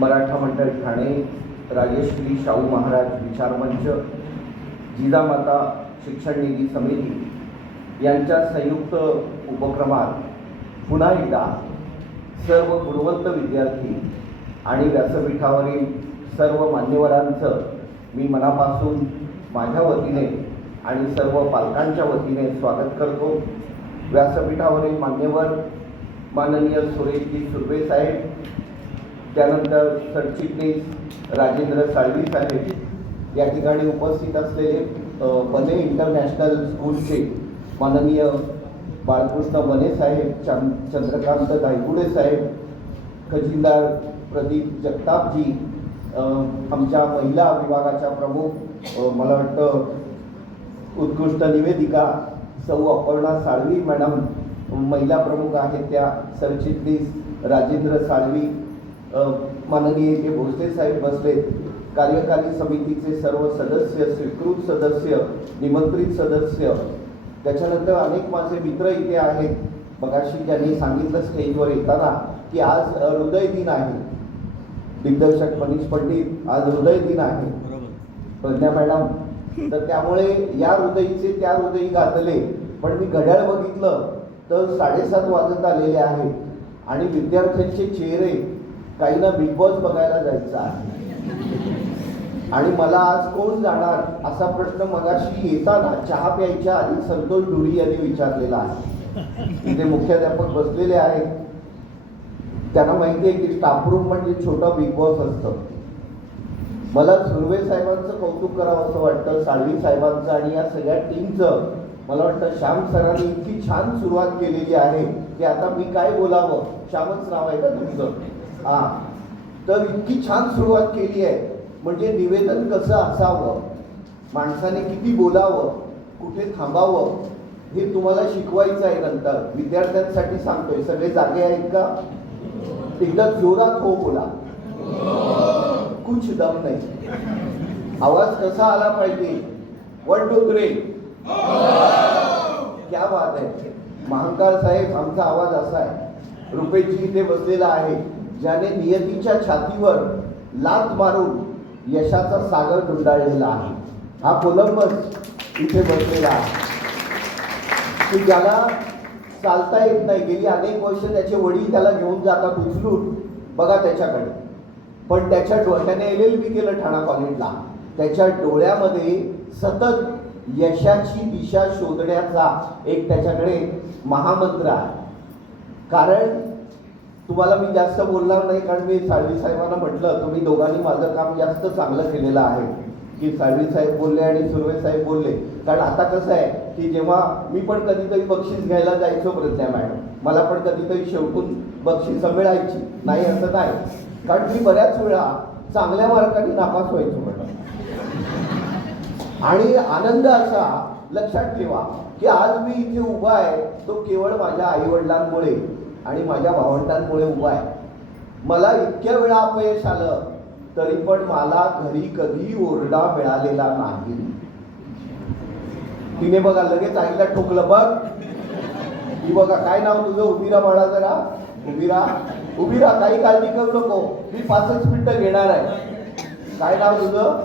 मराठा मंडळ ठाणे राजश्री शाहू महाराज विचारमंच जिजामाता शिक्षण निधी समिती यांच्या संयुक्त उपक्रमात पुन्हा एकदा सर्व गुणवंत विद्यार्थी आणि व्यासपीठावरील सर्व मान्यवरांचं मी मनापासून माझ्या वतीने आणि सर्व पालकांच्या वतीने स्वागत करतो. व्यासपीठावरील मान्यवर माननीय सुरेशजी सुर्वे साहेब त्यानंतर सरचिटणीस राजेंद्र साळवी साहेब या ठिकाणी उपस्थित असलेले बने इंटरनॅशनल स्कूलचे माननीय बाळकृष्ण बने साहेब चंद चंद्रकांत गायगुडे साहेब खजिनदार प्रदीप जगतापजी आमच्या महिला विभागाच्या प्रमुख मला वाटतं उत्कृष्ट निवेदिका सौ अपर्णा साळवी मॅडम महिला प्रमुख आहेत त्या सरचिटणीस राजेंद्र साळवी माननीय जे भोसले साहेब बसलेत कार्यकारी समितीचे सर्व सदस्य स्वीकृत सदस्य निमंत्रित सदस्य त्याच्यानंतर अनेक माझे मित्र इथे आहेत. मगाशी ज्यांनी सांगितलं स्टेजवर येताना की आज हृदय दिन आहे. दिग्दर्शक मनीष पंडित आज हृदय दिन आहे. प्रज्ञा मॅडम तर त्यामुळे या हृदयीचे त्या हृदयी गाजले पण मी घड्याळ बघितलं तर साडेसात वाजत आलेले आहे आणि विद्यार्थ्यांचे चेहरे काहींना बिग बॉस बघायला जायचं आहे. आणि मला आज कोण जाणार असा प्रश्न मगाशी येताना चहा प्यायच्या आधी संतोष डुरी यांनी विचारलेला आहे. इथे मुख्याध्यापक बसलेले आहेत. त्यांना माहिती आहे की स्टाफरूम म्हणजे छोटा बिग बॉस असतं. मला सुर्वे साहेबांचं कौतुक करावं असं वाटतं साळवी साहेबांचं आणि या सगळ्या टीमचं मला वाटतं श्याम सरांनी इतकी छान सुरुवात केलेली आहे की आता मी काय बोलावं? श्यामच नाव आहे का तुमचं? हा. तर इतकी छान सुरुवात केली आहे. म्हणजे निवेदन कसं असावं? माणसाने किती बोलावं? कुठे थांबावं? हे तुम्हाला शिकवायचं आहे नंतर. विद्यार्थ्यांसाठी सांगतोय. सगळे जागे आहेत का? एकदा जोरात हो बोला. कुछ दम नाही. आवाज कसा आला पाहिजे? वन टू थ्री क्या बात आहे. महाकाळ साहेब आमचा आवाज असा आहे. रुपेशजी इथे बसलेला आहे. ज्याने नियतीच्या छातीवर लात मारून यशाचा सागर गुंडाळलेला आहे. हा कोलंबस इथे बसलेला आहे. की ज्याला चालता येत नाही. गेली अनेक वर्ष त्याचे वडील त्याला घेऊन जातात उचलून. बघा त्याच्याकडे. पण त्याच्या डो त्याने एल एल बी केलं ठाणा कॉलेजला. त्याच्या डोळ्यामध्ये सतत यशाची दिशा शोधण्याचा एक त्याच्याकडे महामंत्र आहे. कारण तुम्हाला मी जास्त बोलणार नाही कारण मी साळवी साहेबांना म्हटलं तुम्ही दोघांनी माझं काम जास्त चांगलं केलेलं आहे. की साळवी साहेब बोलले आणि सुरवे साहेब बोलले. कारण आता कसं आहे की जेव्हा मी पण कधीतरी बक्षीस घ्यायला जायचो प्रज्ञा मॅडम. मला पण कधीतरी शेवटून बक्षिसं मिळायची. नाही असं नाही. कारण मी बऱ्याच वेळा चांगल्या मार्काने नापास व्हायचो मॅडम. आणि आनंद असा लक्षात ठेवा की आज मी इथे उभा आहे तो केवळ माझ्या आईवडिलांमुळे. आणि माझ्या भावंडांमुळे उभा आहे. मला इतक्या वेळा अपयश आलं तरी पण मला घरी कधी ओरडा मिळालेला नाही. तिने बघा लगेच आईला ठोकलं बघ ही बघा काय नाव तुझं? उभीरा म्हणा जरा. उभीरा उभीरा काही काळजी करू नको. मी पाचच मिनिटं घेणार आहे. काय नाव तुझं?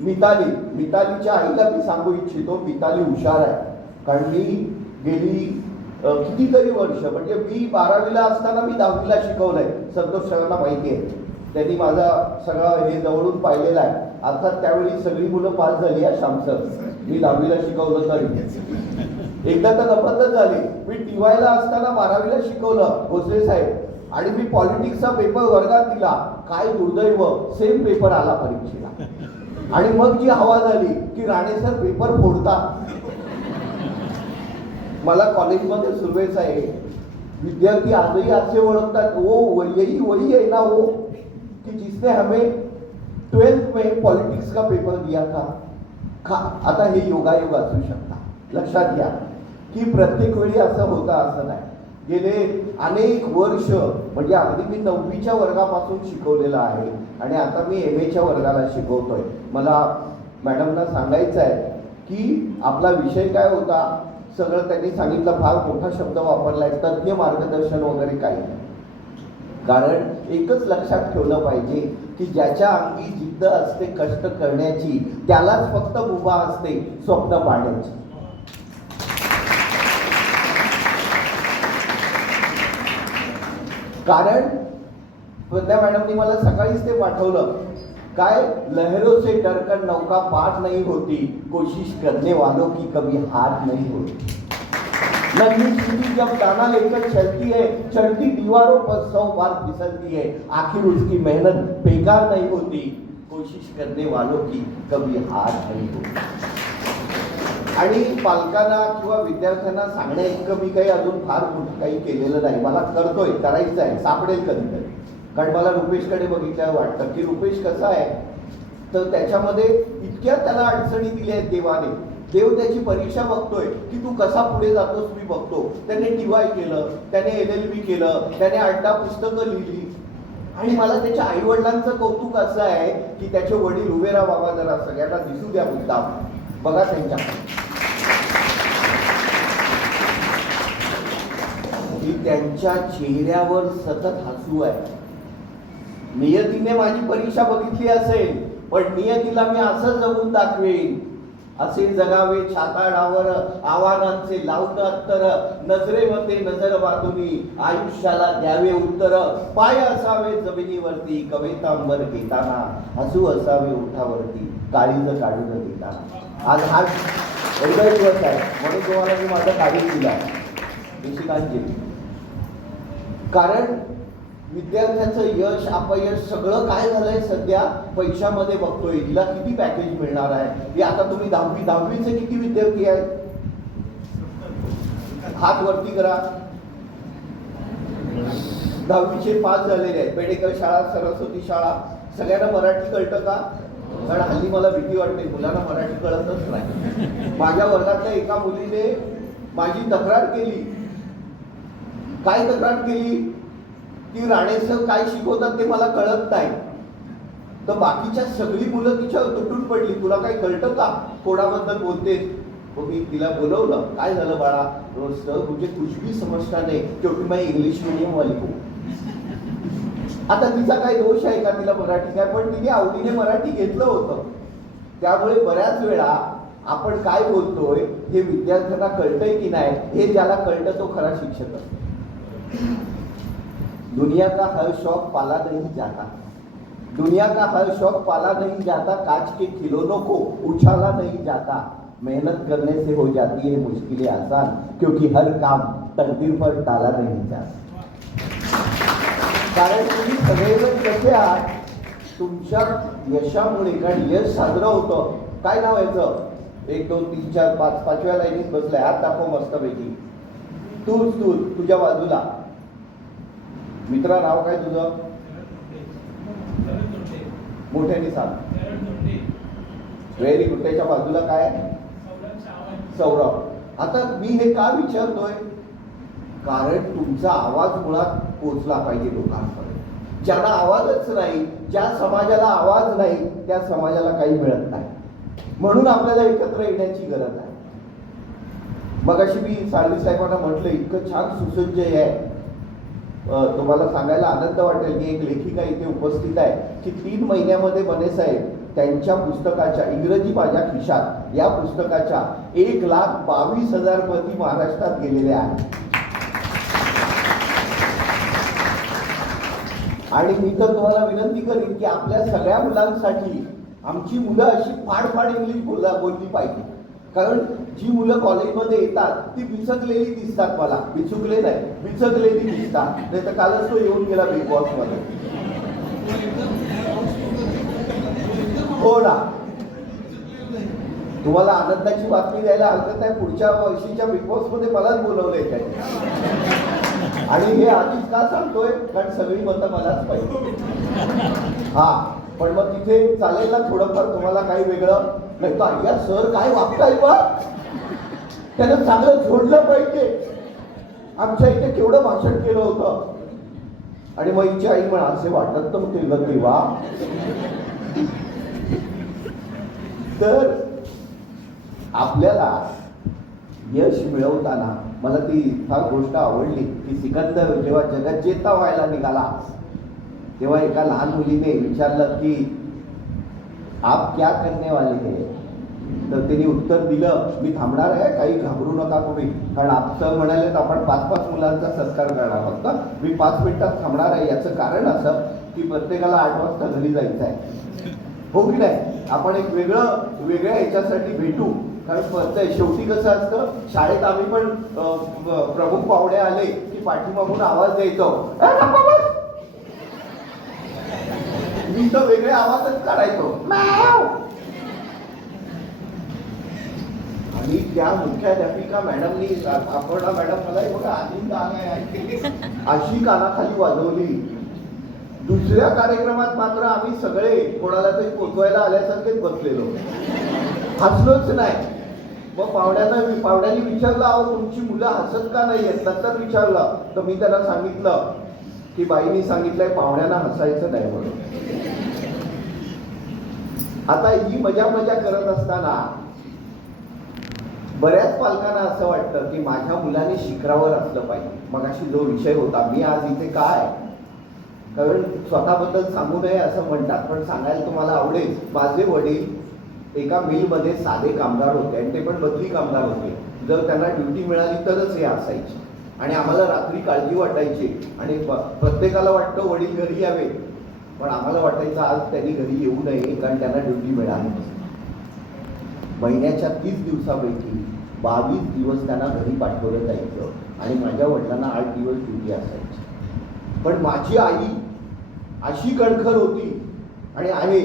मिताली. मितालीच्या आईला मी सांगू इच्छितो मिताली हुशार आहे. कारण मी गेली कितीतरी वर्ष म्हणजे मी बारावीला असताना मी दहावीला शिकवलंय. संतोष सरांना माहिती आहे. त्यांनी माझा सगळा हे जवळून पाहिलेला आहे. अर्थात त्यावेळी सगळी मुलं पास झाली आहे श्यामसर मी दहावीला शिकवलं तरी. एकदा तर गपतच झाली. मी टीवायला असताना बारावीला शिकवलं भोसले साहेब. आणि मी पॉलिटिक्सचा पेपर वर्गात दिला. काय दुर्दैव सेम पेपर आला परीक्षेला. आणि मग जी हवा झाली की राणे सर पेपर फोडतात. मला कॉलेजमध्ये सुरवेच आहे. विद्यार्थी आजही असे ओळखतात ओ वही वही है ना हो, वो कि जिसने हमें ट्वेल्थ में पॉलिटिक्स का पेपर दिया था. खा आता हे योगायोग असू शकता. लक्षात घ्या की प्रत्येक वेळी असं होतं असं नाही. गेले अनेक वर्ष म्हणजे अगदी मी नववीच्या वर्गापासून शिकवलेलं आहे आणि आता मी एम एच्या वर्गाला शिकवतोय. मला मॅडमना सांगायचं आहे की आपला विषय काय होता? सगळं त्यांनी सांगितलं फार मोठा शब्द वापरलाय तज्ज्ञ मार्गदर्शन वगैरे काही कारण एकच लक्षात ठेवलं पाहिजे की ज्याच्या अंगी जिद्द असते कष्ट करण्याची त्यालाच फक्त मुभा असते स्वप्न पाहण्याची. कारण प्रज्ञा मॅडमनी मला सकाळीच ते पाठवलं काय लहरों से डरकर नौका पार नाही होती कोशिश करने वालों की कभी हार नहीं होती। नन्ही चिड़ी जब दाना लेकर चलती है चढ़ती दीवारों पर सौ बार फिसलती है आखिर उसकी मेहनत बेकार नहीं होती। कोशिश करने वालों की कभी हार नहीं होती। आणि पालकांना किंवा विद्यार्थ्यांना सांगण्याइतकं मी काही अजून फार मोठं काही केलेलं नाही. मला करतोय करायचं आहे सापडेल कधी कधीतरी. कारण मला रुपेशकडे बघितल्यावर वाटतं की रुपेश कसा आहे? तर त्याच्यामध्ये इतक्या त्याला अडचणी दिल्या आहेत देवाने. देव त्याची परीक्षा बघतोय की तू कसा पुढे जातोस मी बघतो. त्याने डीवाय केलं त्याने एल एल बी केलं त्याने अड्डा पुस्तकं लिहिली. आणि मला त्याच्या आई वडिलांचं कौतुक असं आहे की त्याचे वडील उभेरा बाबा जरा सगळ्यांना दिसू द्या मुद्दा. बघा त्यांच्या. त्यांच्या चेहऱ्यावर सतत हसू आहे. नियतीने माझी परीक्षा बघितली असेल पण नियतीला मी असं जगून दाखवेन. असे जगावे छाताडावर आव्हानांचे लावून अत्तर. नजरेमध्ये नजर बांधुनी आयुष्याला द्यावे उत्तर. पाय असावे जमिनीवरती कवितांबर घेताना. हसू असावे उठावरती काळीज काढून घेताना. आज हा एवढा दिवस आहे. म्हणून तुम्हाला मी माझा काळीज दिला कारण विद्यार्थ्याचं यश अपयश सगळं काय झालंय सध्या पैशामध्ये बघतोय. तिला किती पॅकेज मिळणार आहे? हे आता तुम्ही दहावी दहावीचे किती विद्यार्थी आहेत? हात वरती करा. दहावीचे पास झालेले आहेत. पेडेकर शाळा सरस्वती शाळा. सगळ्यांना मराठी कळतं का? कारण हल्ली मला भीती वाटते. मुलांना मराठी कळतच नाही. माझ्या वर्गातल्या एका मुलीने माझी तक्रार केली. काय तक्रार केली? की राणे सर काय शिकवतात ते मला कळत नाही. तर बाकीच्या सगळी मुलं तिच्यावर तुटून पडली. तुला काय कळतं का? कोणाबद्दल बोलतेस? मग मी तिला बोलवलं. काय झालं बाळा? रोज सर मुझे कुछ भी समजता नाही. क्योंकि मैं इंग्लिश मिडियम वाली हूँ. आता तिचा काही दोष आहे का तिला मराठी? काय? पण तिने आवडीने मराठी घेतलं होतं. त्यामुळे बऱ्याच वेळा आपण काय बोलतोय हे विद्यार्थ्यांना कळतंय की नाही हे ज्याला कळतं तो खरा शिक्षक असतो. दुनिया का हर शौक पाला नहीं जाता। दुनिया का हर शौक पाला नहीं जाता कांच के खिलौनों को उछाला नहीं जाता। मेहनत करने से हो जाती है मुश्किलें आसान क्योंकि हर काम तकदीर पर टाला नहीं जाता। कारण तुम्ही सगळेजण कसे आहात? तुमच्या यशामुळे कारण यश साजरं होतं. काय नाव याचं एक दोन तीन चार पाच पाचव्या लाईनीत बसलाय. हात दाखव मस्तपैकी. तूच तू तुझ्या बाजूला. मित्रा नाव काय तुझं? मोठ्याने सांग. व्हेरी गुड त्याच्या बाजूला काय? सौरभ. आता मी हे का विचारतोय? कारण तुमचा आवाज मुळात पोचला पाहिजे लोकांपर्यंत. ज्याला आवाजच नाही ज्या समाजाला आवाज नाही त्या समाजाला काही मिळत नाही. म्हणून आपल्याला एकत्र येण्याची गरज आहे. मग अशी मी साळवी साहेबांना म्हटलं इतकं छान सुसज्ज आहे. तुम्हाला सांगायला आनंद वाटेल की एक लेखिका इथे उपस्थित आहे की तीन महिन्यामध्ये बने साहेब त्यांच्या पुस्तकाच्या इंग्रजी माझ्या खिशात या पुस्तकाच्या एक लाख बावीस हजार प्रती महाराष्ट्रात गेलेल्या आहेत. आणि मी तर तुम्हाला विनंती करीन की आपल्या सगळ्या मुलांसाठी आमची मुलं अशी फाडफाड इंग्लिश बोला बोलली पाहिजे. कारण जी मुलं कॉलेजमध्ये येतात ती बिचकलेली दिसतात मला. बिचुकले नाही बिचकलेली दिसतात. नाही तर कालच तो येऊन गेला बिग बॉसमध्ये. हो ना. तुम्हाला आनंदाची बातमी द्यायला हरकत नाही पुढच्या वर्षीच्या बिग बॉसमध्ये मलाच बोलवलंय काय आणि हे आधीच का सांगतोय? कारण सगळी मतं मलाच पाहिजे. हा पण मग तिथे चालेल ना थोडंफार? तुम्हाला काही वेगळं? नाही का या सर काय वागताय बा? त्यानं चांगलं जोडलं पाहिजे. आमच्या इथे केवढं भाषण केलं होतं. आणि मग इच्छा आई म्हणा असे वाटत तर ते ग तेव्हा तर आपल्याला यश मिळवताना मला ती फार गोष्ट आवडली. की सिकंदर जेव्हा जगज्जेता व्हायला निघाला तेव्हा एका लहान मुलीने विचारलं की आप क्या करने वाले हैं? तर त्यांनी उत्तर दिलं मी थांबणार आहे काही घाबरू नका तुम्ही. कारण आपचं म्हणाले तर आपण पाच पाच मुलांचा सत्कार करणार आहोत ना? मी पाच मिनिटात थांबणार आहे. याचं कारण असं की प्रत्येकाला आठ वाजता घरी जायचं आहे. हो की नाही? आपण एक वेगळं वेगळ्या याच्यासाठी भेटू. कारण प्रत्येक शेवटी कसं असतं शाळेत आम्ही पण प्रमुख पाहुणे आले की पाठीमागून आवाज द्यायचो. "ए, वेगळे आवाजच काढायचो. आणि त्या मुख्याध्यापिका मॅडमनी अपर्णा मॅडम मला हे आनंद आलाय अशी कानाखाली वाजवली. दुसऱ्या कार्यक्रमात मात्र आम्ही सगळे कोणाला तरी पोचवायला आल्यासारखेच बसलेलो. हसलोच नाही. मग पाहुण्यांना पाहुण्यांनी विचारलं अहो तुमची मुलं हसत का नाही आहेत? नंतर विचारलं. तर मी त्यांना सांगितलं की बाईनी सांगितलंय पाहुण्यांना हसायचं नाही म्हणून. आता ही मजा मजा करत असताना बऱ्याच पालकांना असं वाटतं की माझ्या मुलाने शिखरावर असलं पाहिजे. मग अशी जो विषय होता मी आज इथे काय कारण स्वतःबद्दल सांगू नये असं म्हणतात पण सांगायला तुम्हाला आवडेल. माझे वडील एका मिलमध्ये साधे कामगार होते आणि ते पण बदली कामगार होते. जर त्यांना ड्युटी मिळाली तरच हे असायची आणि आम्हाला रात्री काळजी वाटायची. आणि प्रत्येकाला वाटतं वडील घरी यावे. पण आम्हाला वाटायचं आज त्यांनी घरी येऊ नये कारण त्यांना ड्युटी मिळाली महिन्याच्या तीस दिवसापैकी बावीस दिवस त्यांना घरी पाठवलं जायचं. आणि माझ्या वडिलांना आठ दिवस ड्युटी असायची. पण माझी आई अशी कणखर होती. आणि आहे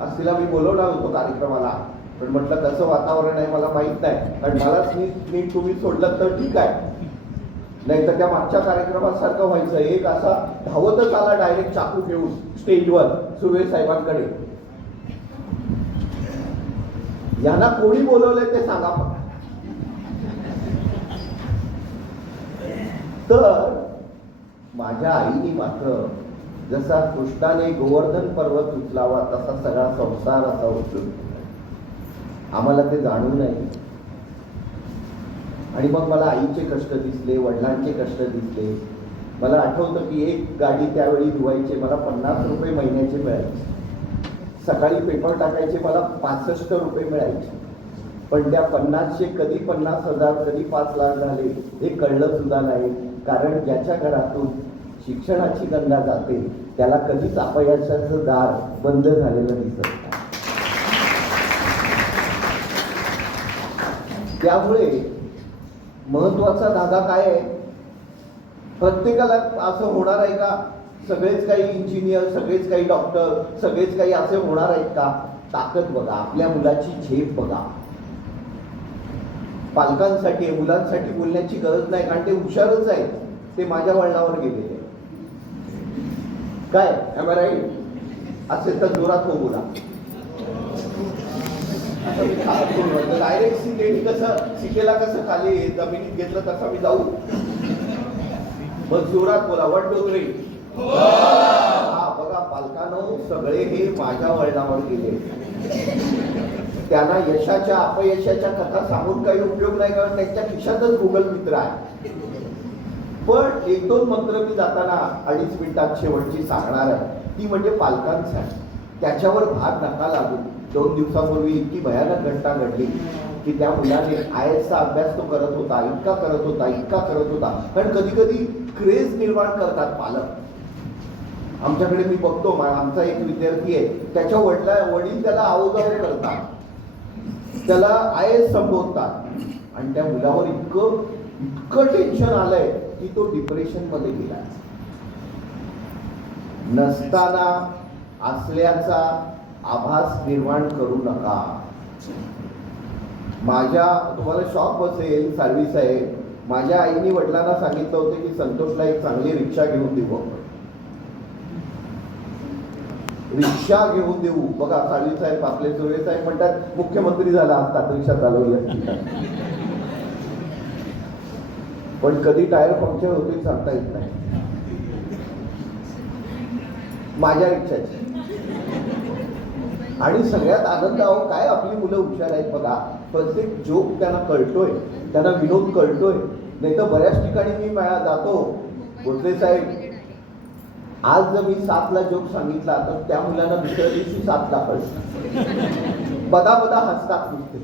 आज तिला मी बोलवणार होतो कार्यक्रमाला. पण म्हटलं कसं वातावरण आहे मला माहीत नाही. कारण मलाच तुम्ही सोडलं तर ठीक आहे. नाही तर त्या मागच्या कार्यक्रमासारखं व्हायचं. एक असा धावतच आला डायरेक्ट चाकू घेऊन स्टेजवर सुरेश साहेबांकडे. यांना कोणी बोलवलंय ते सांगा तर माझ्या आईने मात्र जसा कृष्णाने गोवर्धन पर्वत उचलावा तसा सगळा संसार असा उचलून आम्हाला ते जाणू नये आणि मग मला आईचे कष्ट दिसले वडिलांचे कष्ट दिसले. मला आठवतं की एक गाडी त्यावेळी धुवायचे मला पन्नास रुपये महिन्याचे मिळायचे. सकाळी पेपर टाकायचे मला पासष्ट रुपये मिळायचे. पण त्या पन्नासशे कधी पन्नास हजार कधी पाच लाख झाले हे कळलं सुद्धा नाही. कारण ज्याच्या घरातून शिक्षणाची गंगा जाते त्याला कधीच अपयशाचं दार बंद झालेलं दिसत त्यामुळे महत्त्वाचा धागा काय आहे? प्रत्येकाला असं होणार आहे का? सगळेच काही इंजिनियर सगळेच काही डॉक्टर सगळेच काही असे होणार आहेत का? ताकद बघा आपल्या मुलाची झेप बघा. पालकांसाठी मुलांसाठी बोलण्याची गरज नाही कारण ते हुशारच आहेत. ते माझ्या वळणावर गेलेले काय? एम राईट असेल तर जोरात हो बोला. डायरेक्ट सीटेने कसं सीटेला कसं खाली जमिनीत घेतलं तसं मी जाऊ मग जोरात बोला वन टू थ्री हा बघा पालकानं सगळे हे माझ्या वळणावर गेले त्यांना यशाच्या अपयशाच्या कथा सांगून काही उपयोग नाही कारण त्यांच्या खिशातच गुगल मित्र आहे पण एक दोन मंत्र मी जाताना अडीच मिनिटात शेवटची सांगणार आहे ती म्हणजे पालकांसाठी त्याच्यावर भाग नका लागू. दोन दिवसापूर्वी इतकी भयानक घटना घडली की त्या मुलाने आय एसचा अभ्यास तो करत होता इतका करत होता इतका करत होता. कारण कधी कधी क्रेज निर्माण करतात पालक. आमच्याकडे मी बघतो आमचा एक विद्यार्थी आहे त्याच्या वडिला वडील त्याला आवजाव करतात. त्याला आय एस संबोधतात. आणि त्या मुलावर इतकं इतकं टेन्शन आलंय की तो डिप्रेशनमध्ये गेला. नसताना असल्याचा आभास निर्माण करू नका. माझ्या तुम्हाला शॉक बसेल साळवी साहेब माझ्या आईने वडिलांना सांगितलं होतं की संतोषला एक चांगली रिक्षा घेऊन देऊ. आपण रिक्षा घेऊन देऊ. बघा साळवी साहेब आपले सुरे साहेब म्हणतात मुख्यमंत्री झाला असतात रिक्षा चालवल्या पण कधी टायर पंक्चर होते सांगता येत नाही. माझ्या रिक्षाची आणि सगळ्यात आनंद आहो काय आपली मुलं हुशार आहेत बघा. प्रत्येक जोक त्यांना कळतोय त्यांना विनोद कळतोय. नाही तर बऱ्याच ठिकाणी मी मेळा जातो. बोलते साहेब आज जर मी सातला जोक सांगितला तर त्या मुलांना दुसऱ्या दिवशी सातला कळत बदा बदा हसतात नुसते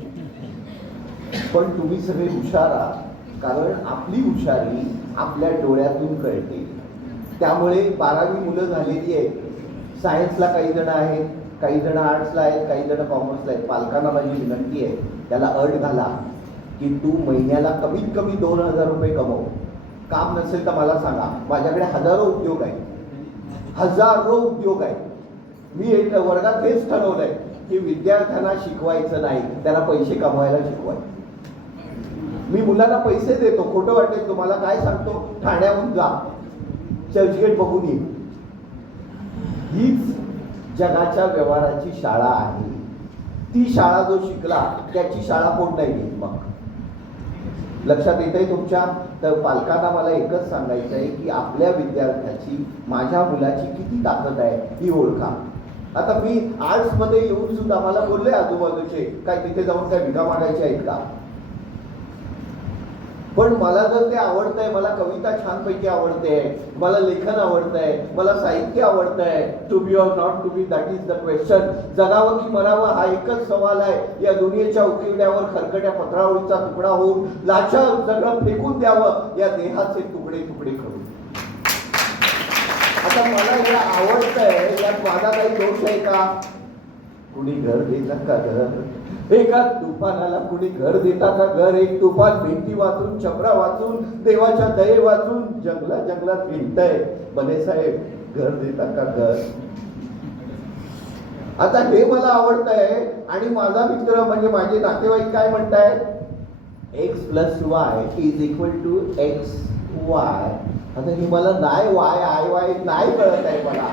पण तुम्ही सगळे हुशार आहात कारण आपली हुशारी आपल्या डोळ्यातून कळते. त्यामुळे बारावी मुलं झालेली आहेत. सायन्सला काही जण आहेत. काही जण आर्ट्सला आहेत काही जण कॉमर्सला आहेत. पालकांना माझी विनंती आहे त्याला अट घाला की तू महिन्याला कमीत कमी दोन हजार रुपये कमव. काम नसेल तर मला सांगा. माझ्याकडे हजारो उद्योग आहेत. हजारो उद्योग आहेत. मी एक वर्गात हेच ठरवलंय की विद्यार्थ्यांना शिकवायचं नाही त्याला पैसे कमवायला शिकवायचं मी मुलांना पैसे देतो. खोटं वाटेल तुम्हाला काय सांगतो? ठाण्याहून जा. चर्चगेट बघून ये. हीच जगाच्या व्यवहाराची शाळा आहे. ती शाळा जो शिकला त्याची शाळा कोण नाही घेत मग? लक्षात येत आहे तुमच्या? तर पालकांना मला एकच सांगायचं आहे की आपल्या विद्यार्थ्याची माझ्या मुलाची किती ताकद आहे ही ओळखा. आता मी आर्ट्समध्ये येऊन सुद्धा मला बोलले आजूबाजूचे काय तिथे जाऊन काय भिका मागायचे आहेत का? पण मला जर ते आवडतंय मला कविता छानपैकी आवडते मला लेखन आवडतंय मला साहित्य आवडतंय to be or not to be that is the question जगावं की मरावं हा एकच सवाल आहे. या दुनियेच्या उकिरड्यावर खरकट्या पत्रावळीचा तुकडा होऊन लाचा सगळं फेकून द्यावं. या देहाचे तुकडे तुकडे करून. आता मला हे आवडतंय यात माझा काही दोष आहे का? कुणी घर देतात का घर? एका तुफानाला कुणी घर देता का? घर एक तुफान भिंती वाचून छपरा वाचून देवाच्या दये वाचून जंगला जंगलात भिंतय बने साहेब घर देता का घर? आता हे मला आवडतंय आणि माझा मित्र म्हणजे माझे नातेवाईक काय म्हणताय? X plus Y is equal to X Y आता ही मला नाही वाय आय वाय नाही कळत आहे मला.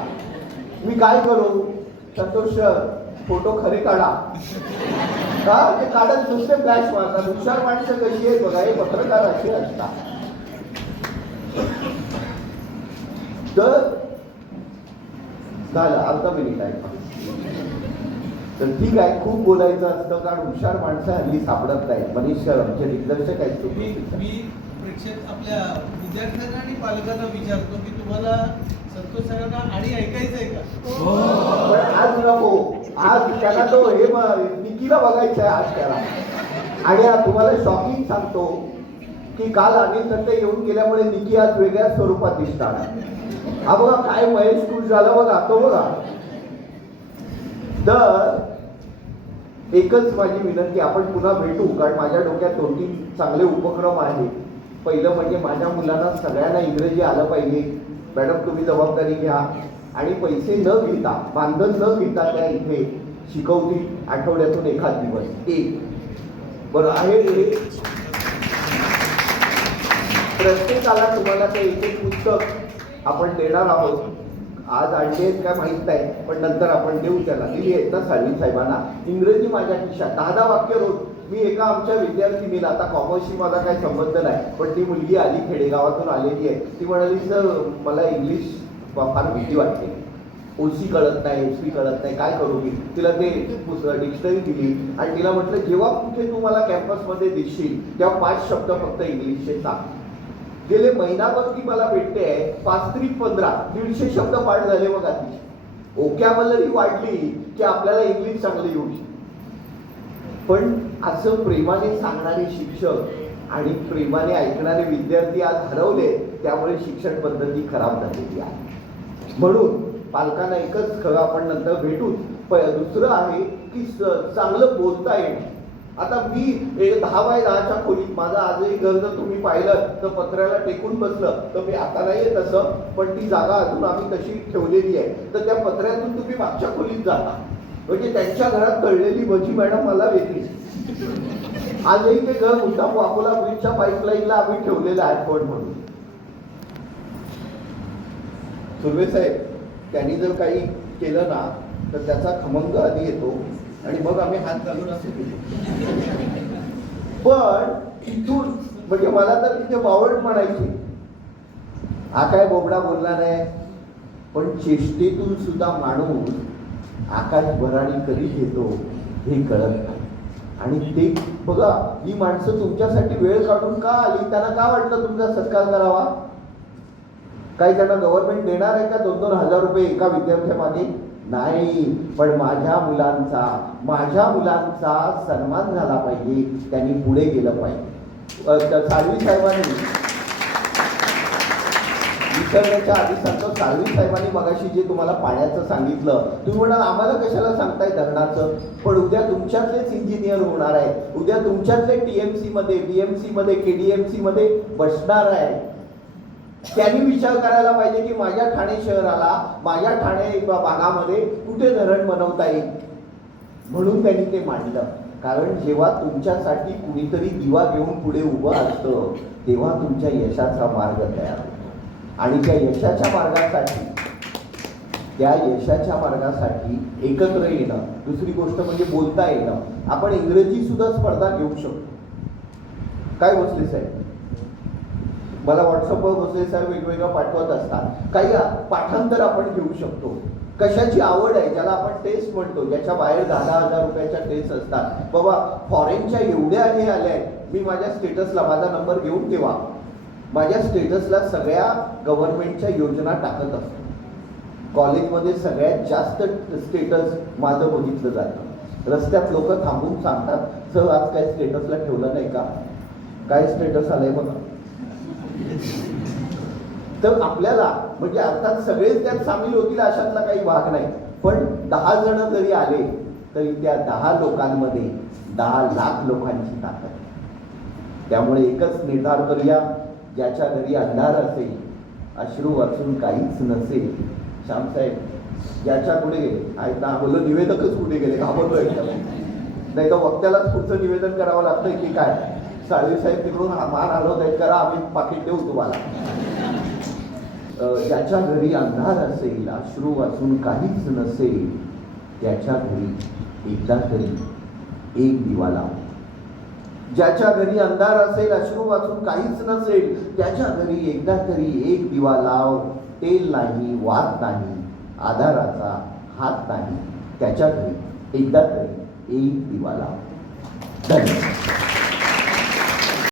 मी काय करू? संतोष फोटो खरे काढा. का? ते काढत नुसते फ्लॅश मारतात हुशार माणसं कशी आहेत बघा हे पत्रकार असे असतात. तर झालं अर्धा मिनिट आहे. तर ठीक आहे खूप बोलायचं असतं कारण हुशार माणसं हल्ली सापडत नाही मनीष सर आमचे दिग्दर्शक आहेत मी प्रेक्षक आपल्या विद्यार्थ्यांना आणि पालकांना विचारतो की तुम्हाला संतोष सरांना आणि ऐकायचंय का? पण आज नको. आज त्याला तो हे निकीला बघायचं आहे आज त्याला. आणि आज तुम्हाला शॉकिंग सांगतो की काल अनिल तंटे येऊन गेल्यामुळे निकी आज वेगळ्या स्वरूपात दिसतात हा बघा काय महेश खुश झाला बघा तो बघा. तर एकच माझी विनंती आपण पुन्हा भेटू कारण माझ्या डोक्यात दोन तीन चांगले उपक्रम आहेत. पहिलं म्हणजे माझ्या मुलांना सगळ्यांना इंग्रजी आलं पाहिजे. मॅडम तुम्ही जबाबदारी घ्या. आणि पैसे न घेता बांधन न घेता त्या इथे शिकवतील आठवड्यातून एखाद दिवस. एक. बरं आहे प्रत्येकाला तुम्हाला ते एक एक पुस्तक आपण देणार आहोत. आज आणले आहेत काय माहीत नाही पण नंतर आपण देऊ त्याला. दिली आहेत ना साळवी साहेबांना. इंग्रजी माझ्या खिशात. दहा दहा वाक्य रोज. मी एका आमच्या विद्यार्थिनीला आता कॉमर्सशी माझा काही संबंध नाही पण ती मुलगी आली खेडेगावातून आलेली आहे. ती म्हणाली सर मला इंग्लिश फार भीती वाटते. ओसी कळत नाही एस कळत नाही काय करू मी? तिला ते डिक्शनरी दिली आणि तिला म्हटलं जेव्हा कुठे तू मला कॅम्पसमध्ये दिसशील तेव्हा पाच शब्द फक्त इंग्लिशचे सांग. गेले महिनाभर ती मला भेटते आहे पाच त्रिक पंधरा दीडशे शब्द पाठ झाले मग आधी ओकॅबलरी वाढली की आपल्याला इंग्लिश चांगली येऊ पण असं प्रेमाने सांगणारे शिक्षक आणि प्रेमाने ऐकणारे विद्यार्थी आज हरवले त्यामुळे शिक्षण पद्धती खराब झालेली आहे. म्हणून पालकांना एकच खरं आपण नंतर भेटूच प दुसरं आहे की चांगलं बोलता येणं. आता मी एक दहा बाय दहाच्या खोलीत माझं आजही घर जर तुम्ही पाहिलं तर पत्र्याला टेकून बसलं तर मी आता नाही आहे तसं पण ती जागा अजून आम्ही तशी ठेवलेली आहे. तर त्या पत्र्यातून तुम्ही मागच्या खोलीत जाता म्हणजे त्यांच्या घरात कळलेली भजी मॅडम मला वेगळी. आजही ते घर मुद्दाम वाकोला ब्रिजच्या पाईपलाईनला आम्ही ठेवलेलं आहे पण म्हणून. सुर्वेसाहेब त्यांनी जर काही केलं ना तर त्याचा खमंग आधी येतो आणि मग आम्ही हात घालून असे केले. पण तिथून म्हणजे मला तर तिथे बावळ म्हणायची. हा काय बोबडा बोलला नाही पण चेष्टेतून सुद्धा माणूस आकाश भराणी कधी घेतो हे कळत नाही. आणि ते बघा ही माणसं तुमच्यासाठी वेळ काढून का आली? त्यांना का वाटलं तुमचा सत्कार करावा? काही त्यांना गव्हर्नमेंट देणार आहे का? दोन दोन हजार रुपये एका विद्यार्थ्यामागे? नाही. पण माझ्या मुलांचा माझ्या मुलांचा सन्मान झाला पाहिजे. त्यांनी पुढे गेलं पाहिजे. साळवी साहेबांनी विसरण्याच्या आधी सांगतो साळवी साहेबांनी मगाशी जे तुम्हाला पाण्याचं सांगितलं तुम्ही म्हणाल आम्हाला कशाला सांगताय धरणाचं? पण उद्या तुमच्यातलेच इंजिनियर होणार आहे उद्या तुमच्यातले टीएमसी मध्ये बीएमसी मध्ये एममध्ये बसणार आहे त्यांनी विचार करायला पाहिजे की माझ्या ठाणे शहराला माझ्या ठाणे भागामध्ये कुठे धरण बनवता येईल? म्हणून त्यांनी ते मांडलं. कारण जेव्हा तुमच्यासाठी कुणीतरी दिवा घेऊन पुढे उभं असतं तेव्हा तुमच्या यशाचा मार्ग तयार होतो. आणि त्या यशाच्या मार्गासाठी त्या यशाच्या मार्गासाठी एकत्र येणं दुसरी गोष्ट म्हणजे बोलता येणं. आपण इंग्रजी सुद्धा स्पर्धा घेऊ शकतो. काय बसले साहेब? मला व्हॉट्सअपवर बसले सर वेगवेगळं पाठवत असतात. काही पाठांतर आपण घेऊ शकतो. कशाची आवड आहे ज्याला आपण टेस्ट म्हणतो ज्याच्या बाहेर दहा दहा हजार रुपयाच्या टेस्ट असतात. बाबा फॉरेनच्या एवढ्या हे आल्या आहेत मी माझ्या स्टेटसला माझा नंबर घेऊन ठेवा. माझ्या स्टेटसला सगळ्या गव्हर्नमेंटच्या योजना टाकत असतो. कॉलेजमध्ये सगळ्यात जास्त स्टेटस माझं बघितलं जातं. रस्त्यात लोक थांबून सांगतात सर आज काय स्टेटसला ठेवलं नाही का? काय स्टेटस आलंय बघा. तर आपल्याला म्हणजे अर्थात सगळेच त्यात सामील होतील अशातला काही भाग नाही. पण दहा जण जरी आले तरी त्या दहा लोकांमध्ये दहा लाख लोकांची ताकद आहे. त्यामुळे एकच निर्धार करूया ज्याच्या घरी अंधार असेल अश्रू वाचून काहीच नसेल. श्यामसाहेब ज्याच्या पुढे गेले आहेत ना बोललो निवेदकच कुठे गेले घाबरतोय नाही तर वक्त्यालाच पुढचं निवेदन करावं लागतंय की काय? साळवी साहेब तिकडून हा- मान हलवत आहेत करा आम्ही पाकिट देऊ तुम्हाला. ज्याच्या घरी अंधार असेल अश्रू वाचून काहीच नसेल त्याच्या घरी एकदा तरी एक दिवा लाव. ज्याच्या घरी अंधार असेल अश्रू वाचून काहीच नसेल त्याच्या घरी एकदा तरी एक दिवा लाव. तेल नाही वाद नाही आधाराचा हात नाही त्याच्या घरी एकदा तरी एक दिवा लाव. धन्यवाद.